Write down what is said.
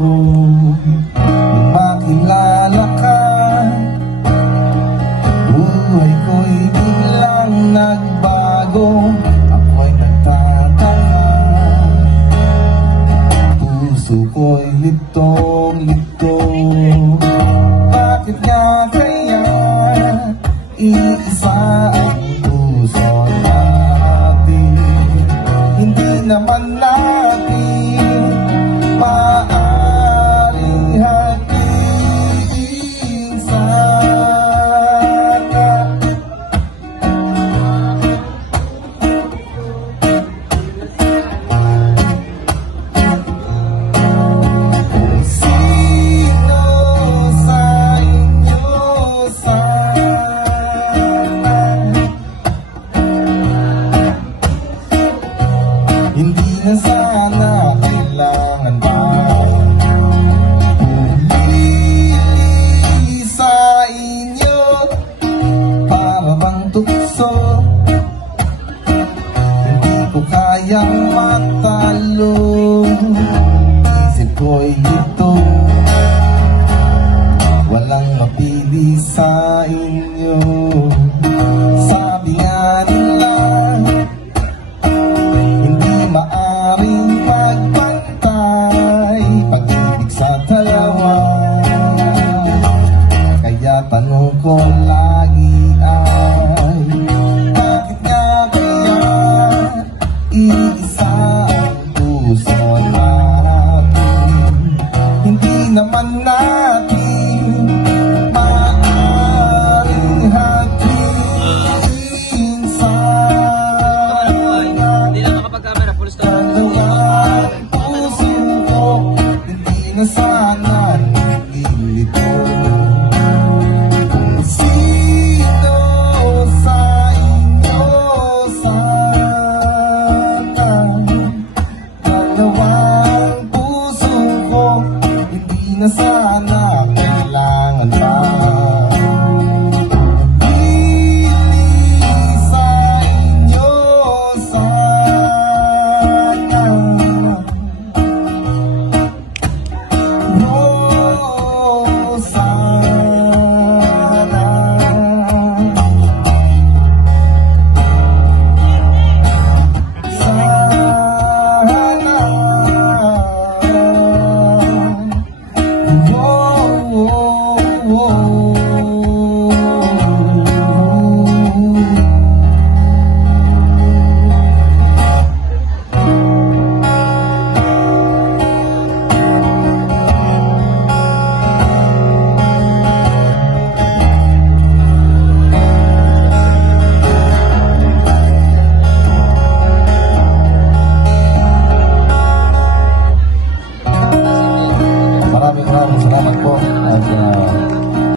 ko. Nung makilala ka, buhay ko'y biglang nagbago. Ako'y nagtataka, puso ko'y litong-lito. Bakit nga kaya iisa ang puso natin? Hindi naman natin maaaring hatiin sana. Sino sa inyo sana hindi na sana kailangan pa pumili sa inyo para bang tukso. Hindi ko kayang matalo, isip ko'y ito, walang mapili sa inyo. Sabi nga nila, hindi maaring pagpantay pag-ibig sa dalawa. Kaya tanong ko lagi ay, bakit nga kaya